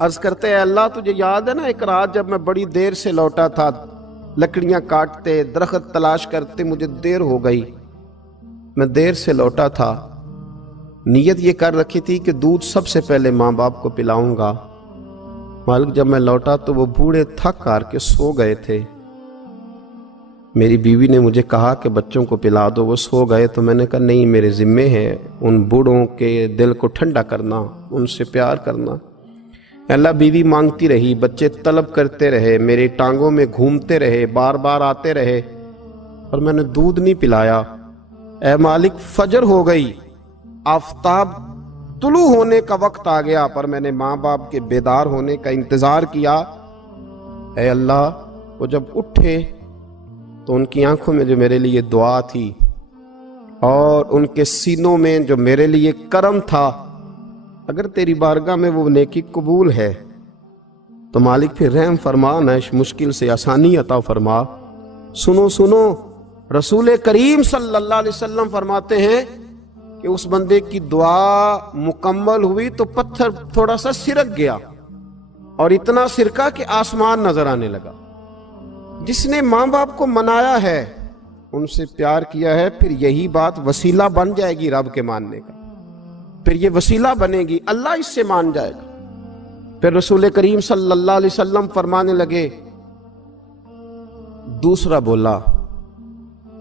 عرض کرتے ہیں اللہ تجھے یاد ہے نا ایک رات جب میں بڑی دیر سے لوٹا تھا، لکڑیاں کاٹتے، درخت تلاش کرتے، مجھے دیر ہو گئی، میں دیر سے لوٹا تھا، نیت یہ کر رکھی تھی کہ دودھ سب سے پہلے ماں باپ کو پلاؤں گا۔ مالک جب میں لوٹا تو وہ بوڑھے تھک ہار کے سو گئے تھے۔ میری بیوی نے مجھے کہا کہ بچوں کو پلا دو، وہ سو گئے، تو میں نے کہا نہیں، میرے ذمے ہے ان بوڑھوں کے دل کو ٹھنڈا کرنا، ان سے پیار کرنا۔ اللہ بیوی مانگتی رہی، بچے طلب کرتے رہے، میری ٹانگوں میں گھومتے رہے، بار بار آتے رہے، اور میں نے دودھ نہیں پلایا۔ اے مالک فجر ہو گئی، آفتاب طلوع ہونے کا وقت آ گیا، پر میں نے ماں باپ کے بیدار ہونے کا انتظار کیا۔ اے اللہ وہ جب اٹھے تو ان کی آنکھوں میں جو میرے لیے دعا تھی اور ان کے سینوں میں جو میرے لیے کرم تھا، اگر تیری بارگاہ میں وہ نیکی قبول ہے تو مالک پھر رحم فرما، نہ اس مشکل سے آسانی عطا فرما۔ سنو سنو، رسول کریم صلی اللہ علیہ وسلم فرماتے ہیں کہ اس بندے کی دعا مکمل ہوئی تو پتھر تھوڑا سا سرک گیا، اور اتنا سرکا کہ آسمان نظر آنے لگا۔ جس نے ماں باپ کو منایا ہے، ان سے پیار کیا ہے، پھر یہی بات وسیلہ بن جائے گی رب کے ماننے کا، پھر یہ وسیلہ بنے گی، اللہ اس سے مان جائے گا۔ پھر رسول کریم صلی اللہ علیہ وسلم فرمانے لگے، دوسرا بولا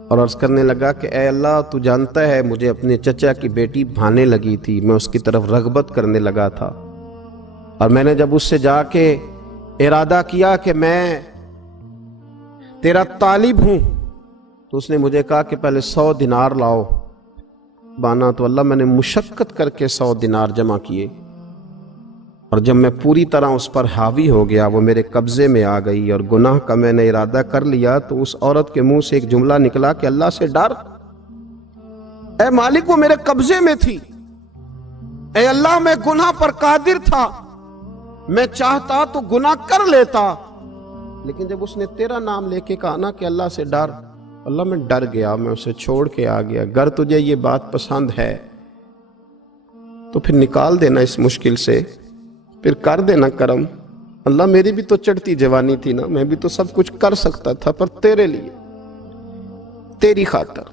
اور عرض کرنے لگا کہ اے اللہ تو جانتا ہے مجھے اپنے چچا کی بیٹی بھانے لگی تھی، میں اس کی طرف رغبت کرنے لگا تھا، اور میں نے جب اس سے جا کے ارادہ کیا کہ میں تیرا طالب ہوں، تو اس نے مجھے کہا کہ پہلے 100 دینار لاؤ۔ بانا تو اللہ میں نے مشقت کر کے 100 دینار جمع کیے، اور جب میں پوری طرح اس پر حاوی ہو گیا، وہ میرے قبضے میں آ گئی اور گناہ کا میں نے ارادہ کر لیا، تو اس عورت کے منہ سے ایک جملہ نکلا کہ اللہ سے ڈر۔ اے مالک وہ میرے قبضے میں تھی، اے اللہ میں گناہ پر قادر تھا، میں چاہتا تو گناہ کر لیتا، لیکن جب اس نے تیرا نام لے کے کہا نا کہ اللہ سے ڈر، اللہ میں ڈر گیا، میں اسے چھوڑ کے آ گیا۔ اگر تجھے یہ بات پسند ہے تو پھر نکال دینا اس مشکل سے، پھر کر دینا کرم۔ اللہ میری بھی تو چڑھتی جوانی تھی نا، میں بھی تو سب کچھ کر سکتا تھا، پر تیرے لیے، تیری خاطر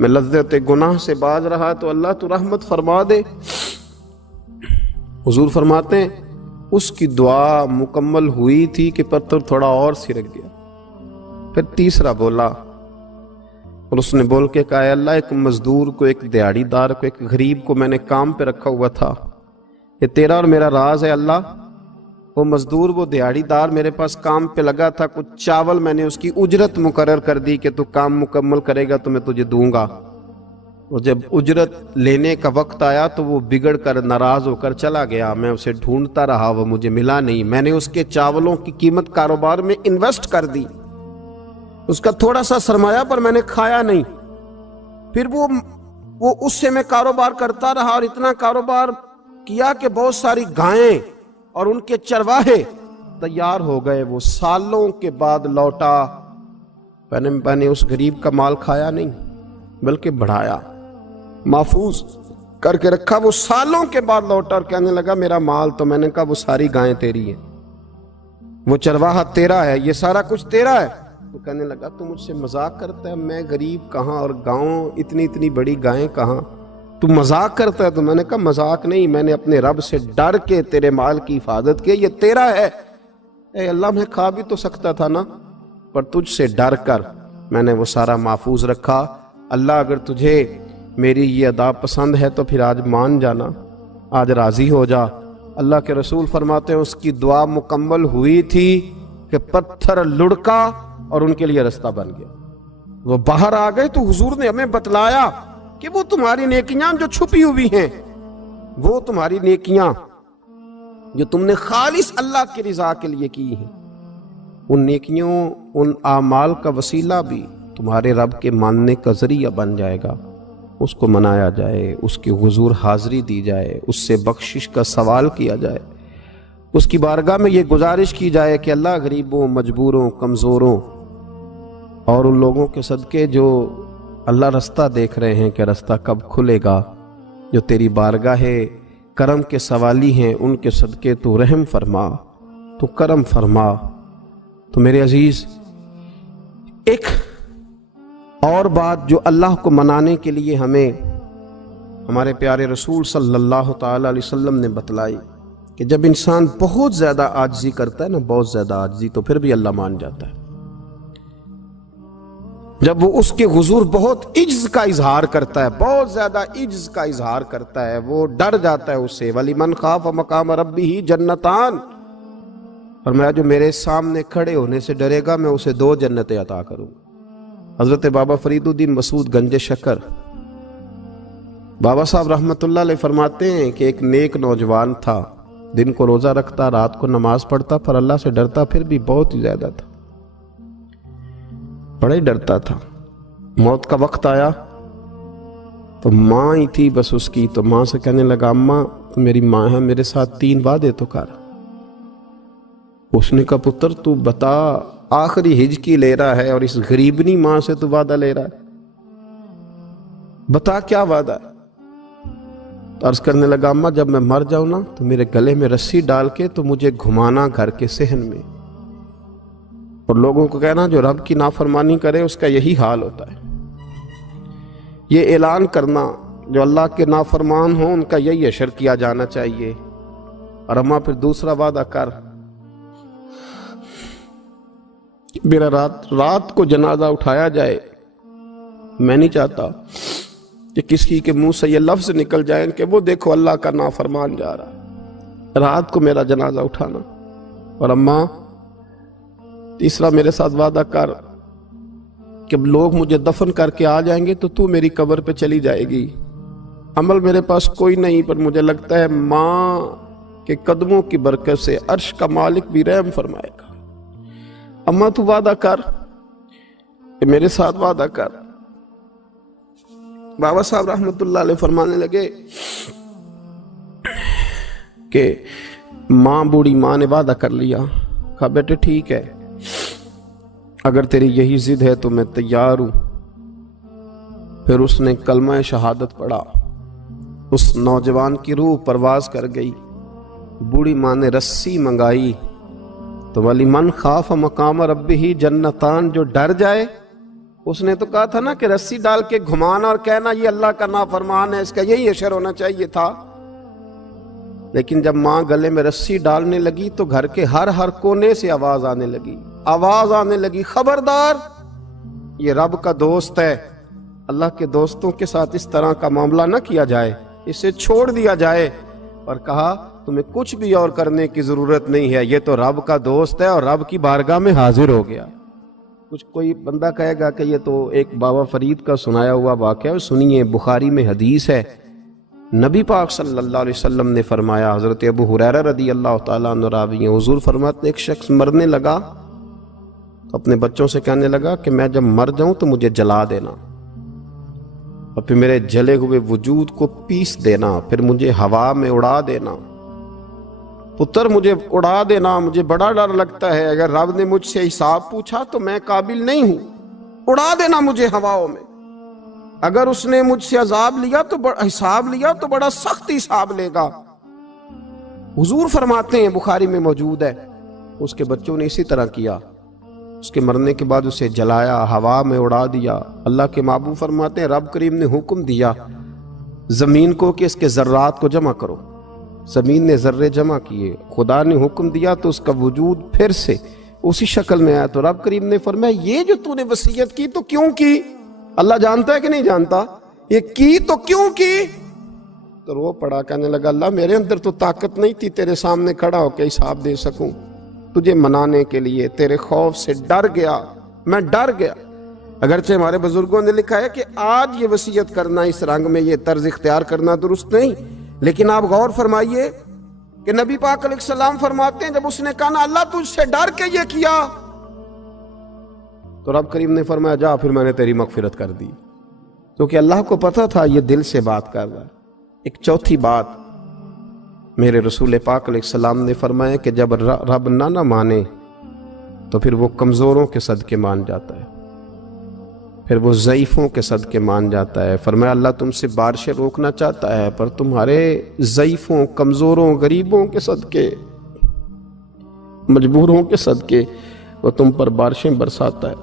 میں لذت گناہ سے باز رہا، تو اللہ تو رحمت فرما دے۔ حضور فرماتے ہیں اس کی دعا مکمل ہوئی تھی کہ پتھر تھوڑا اور سرک گیا۔ پھر تیسرا بولا اور اس نے بول کے کہا، اے اللہ ایک مزدور کو، ایک دیہڑی دار کو، ایک غریب کو میں نے کام پہ رکھا ہوا تھا، یہ تیرا اور میرا راز ہے اللہ۔ وہ مزدور، وہ دیہڑی دار میرے پاس کام پہ لگا تھا، کچھ چاول میں نے اس کی اجرت مقرر کر دی کہ تو کام مکمل کرے گا تو میں تجھے دوں گا، اور جب اجرت لینے کا وقت آیا تو وہ بگڑ کر ناراض ہو کر چلا گیا، میں اسے ڈھونڈتا رہا، وہ مجھے ملا نہیں، میں نے اس کے چاولوں کی قیمت کاروبار میں انویسٹ کر دی، اس کا تھوڑا سا سرمایہ پر میں نے کھایا نہیں، پھر وہ اس سے میں کاروبار کرتا رہا، اور اتنا کاروبار کیا کہ بہت ساری گائیں اور ان کے چرواہے تیار ہو گئے، وہ سالوں کے بعد لوٹا، میں نے اس غریب کا مال کھایا نہیں بلکہ بڑھایا، محفوظ کر کے رکھا، وہ سالوں کے بعد لوٹا اور کہنے لگا میرا مال، تو میں نے کہا وہ ساری گائیں تیری ہیں، وہ چرواہا تیرا ہے، یہ سارا کچھ تیرا ہے۔ تو کہنے لگا تو مجھ سے مذاق کرتا ہے، میں غریب کہاں اور گاؤں اتنی بڑی گائیں کہاں، تو مذاق کرتا ہے؟ تو میں نے کہا مذاق نہیں، میں نے اپنے رب سے ڈر کے تیرے مال کی حفاظت کی، یہ تیرا ہے۔ اے اللہ میں کھا بھی تو سکتا تھا نا، پر تجھ سے ڈر کر میں نے وہ سارا محفوظ رکھا۔ اللہ اگر تجھے میری یہ ادا پسند ہے تو پھر آج مان جانا، آج راضی ہو جا۔ اللہ کے رسول فرماتے ہیں اس کی دعا مکمل ہوئی تھی کہ پتھر لڑکا اور ان کے لیے رستہ بن گیا، وہ باہر آ گئے۔ تو حضور نے ہمیں بتلایا کہ وہ تمہاری نیکیاں جو چھپی ہوئی ہیں، وہ تمہاری نیکیاں جو تم نے خالص اللہ کی رضا کے لیے کی ہیں، ان نیکیوں، ان اعمال کا وسیلہ بھی تمہارے رب کے ماننے کا ذریعہ بن جائے گا، اس کو منایا جائے، اس کے حضور حاضری دی جائے، اس سے بخشش کا سوال کیا جائے، اس کی بارگاہ میں یہ گزارش کی جائے کہ اللہ غریبوں، مجبوروں، کمزوروں اور ان لوگوں کے صدقے جو اللہ رستہ دیکھ رہے ہیں کہ رستہ کب کھلے گا، جو تیری بارگاہ کرم کے سوالی ہیں، ان کے صدقے تو رحم فرما، تو کرم فرما۔ تو میرے عزیز، ایک اور بات جو اللہ کو منانے کے لیے ہمیں ہمارے پیارے رسول صلی اللہ تعالی علیہ وسلم نے بتلائی کہ جب انسان بہت زیادہ عاجزی کرتا ہے نا، بہت زیادہ عاجزی، تو پھر بھی اللہ مان جاتا ہے۔ جب وہ اس کے حضور بہت عجز کا اظہار کرتا ہے، بہت زیادہ عجز کا اظہار کرتا ہے، وہ ڈر جاتا ہے اس سے۔ وَلِمَنْ خَافَ مَقَامَ رَبِّهِ جَنَّتَانِ، فرمایا جو میرے سامنے کھڑے ہونے سے ڈرے گا میں اسے 2 جنتیں عطا کروں۔ حضرت بابا فرید الدین مسعود گنج شکر بابا صاحب رحمۃ اللہ علیہ فرماتے ہیں کہ ایک نیک نوجوان تھا، دن کو روزہ رکھتا، رات کو نماز پڑھتا، پر اللہ سے ڈرتا پھر بھی بہت ہی زیادہ تھا، بڑا ہی ڈرتا تھا۔ موت کا وقت آیا تو ماں ہی تھی بس اس کی، تو ماں سے کہنے لگا اماں تو میری ماں ہے، میرے ساتھ 3 وعدے تو کر۔ اس نے کہا پتر تو بتا، آخری ہجکی لے رہا ہے اور اس غریبنی ماں سے تو وعدہ لے رہا ہے، بتا کیا وعدہ ہے؟ تو عرض کرنے لگا اماں جب میں مر جاؤں نا تو میرے گلے میں رسی ڈال کے تو مجھے گھمانا گھر کے صحن میں، اور لوگوں کو کہنا جو رب کی نافرمانی کرے اس کا یہی حال ہوتا ہے۔ یہ اعلان کرنا جو اللہ کے نافرمان ہوں ان کا یہی اشر کیا جانا چاہیے۔ اور اماں پھر دوسرا وعدہ کر، میرا رات کو جنازہ اٹھایا جائے، میں نہیں چاہتا کہ کسی کے منہ سے یہ لفظ نکل جائیں کہ وہ دیکھو اللہ کا نافرمان جا رہا ہے، رات کو میرا جنازہ اٹھانا۔ اور اماں تیسرا میرے ساتھ وعدہ کر کہ لوگ مجھے دفن کر کے آ جائیں گے تو میری قبر پہ چلی جائے گی، عمل میرے پاس کوئی نہیں، پر مجھے لگتا ہے ماں کے قدموں کی برکت سے عرش کا مالک بھی رحم فرمائے گا۔ اماں تو وعدہ کر کہ میرے ساتھ وعدہ کر۔ بابا صاحب رحمۃ اللہ علیہ فرمانے لگے کہ ماں بوڑھی ماں نے وعدہ کر لیا، کہا بیٹے ٹھیک ہے، اگر تیری یہی ضد ہے تو میں تیار ہوں۔ پھر اس نے کلمہ شہادت پڑھا، اس نوجوان کی روح پرواز کر گئی، بوڑھی ماں نے رسی منگائی تو وَلِمَنْ خَافَ مَقَامَ رَبِّهِ جَنَّتَانِ، جو ڈر جائے، اس نے تو کہا تھا نا کہ رسی ڈال کے گھمانا اور کہنا یہ اللہ کا نافرمان ہے، اس کا یہی اشر ہونا چاہیے تھا۔ لیکن جب ماں گلے میں رسی ڈالنے لگی تو گھر کے ہر کونے سے آواز آنے لگی، خبردار یہ رب کا دوست ہے، اللہ کے دوستوں کے ساتھ اس طرح کا معاملہ نہ کیا جائے، اسے چھوڑ دیا جائے۔ اور کہا تمہیں کچھ بھی اور کرنے کی ضرورت نہیں ہے، یہ تو رب کا دوست ہے اور رب کی بارگاہ میں حاضر ہو گیا۔ کچھ کوئی بندہ کہے گا کہ یہ تو ایک بابا فرید کا سنایا ہوا واقعہ ہے، سنیے، بخاری میں حدیث ہے، نبی پاک صلی اللہ علیہ وسلم نے فرمایا، حضرت ابو ہریرہ رضی اللہ تعالیٰ عنہ راوی ہیں، حضور فرماتے ایک شخص مرنے لگا تو اپنے بچوں سے کہنے لگا کہ میں جب مر جاؤں تو مجھے جلا دینا، اور پھر میرے جلے ہوئے وجود کو پیس دینا، پھر مجھے ہوا میں اڑا دینا۔ پتر مجھے اڑا دینا، مجھے بڑا ڈر لگتا ہے، اگر رب نے مجھ سے حساب پوچھا تو میں قابل نہیں ہوں، اڑا دینا مجھے ہواؤں میں۔ اگر اس نے مجھ سے عذاب لیا تو حساب لیا تو بڑا سخت حساب لے گا۔ حضور فرماتے ہیں، بخاری میں موجود ہے، اس کے بچوں نے اسی طرح کیا، اس کے مرنے کے بعد اسے جلایا، ہوا میں اڑا دیا۔ اللہ کے محبوب فرماتے ہیں رب کریم نے حکم دیا زمین کو کہ اس کے ذرات کو جمع کرو، زمین نے ذرے جمع کیے، خدا نے حکم دیا تو اس کا وجود پھر سے اسی شکل میں آیا۔ تو رب کریم نے فرمایا یہ جو تو نے وصیت کی تو کیوں کی؟ اللہ جانتا ہے کہ نہیں جانتا؟ یہ کی تو کیوں کی؟ تو رو پڑا، کہنے لگا اللہ میرے اندر تو طاقت نہیں تھی تیرے سامنے کھڑا ہو کے حساب دے سکوں، تجھے منانے کے لیے تیرے خوف سے ڈر گیا، میں ڈر گیا۔ اگرچہ ہمارے بزرگوں نے لکھا ہے کہ آج یہ وصیت کرنا، اس رنگ میں یہ طرز اختیار کرنا درست نہیں، لیکن آپ غور فرمائیے کہ نبی پاک علیہ السلام فرماتے ہیں جب اس نے کہا نا اللہ تجھ سے ڈر کے یہ کیا، تو رب کریم نے فرمایا جا پھر میں نے تیری مغفرت کر دی، کیونکہ اللہ کو پتا تھا یہ دل سے بات کر رہا ہے۔ ایک چوتھی بات میرے رسول پاک علیہ السلام نے فرمایا کہ جب رب نہ مانے تو پھر وہ کمزوروں کے صدقے مان جاتا ہے۔ پھر وہ ضعیفوں کے صدقے مان جاتا ہے۔ فرمایا اللہ تم سے بارشیں روکنا چاہتا ہے، پر تمہارے ضعیفوں، کمزوروں، غریبوں کے صدقے، مجبوروں کے صدقے وہ تم پر بارشیں برساتا ہے۔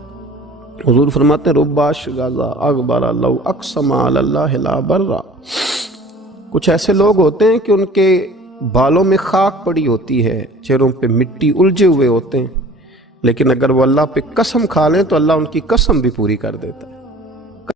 حضور فرماتے ہیں رب اشغاذا اغبر لو اقسم علی اللہ لا برا۔ کچھ ایسے لوگ ہوتے ہیں کہ ان کے بالوں میں خاک پڑی ہوتی ہے، چہروں پہ مٹی الجھے ہوئے ہوتے ہیں، لیکن اگر وہ اللہ پہ قسم کھا لیں تو اللہ ان کی قسم بھی پوری کر دیتا ہے۔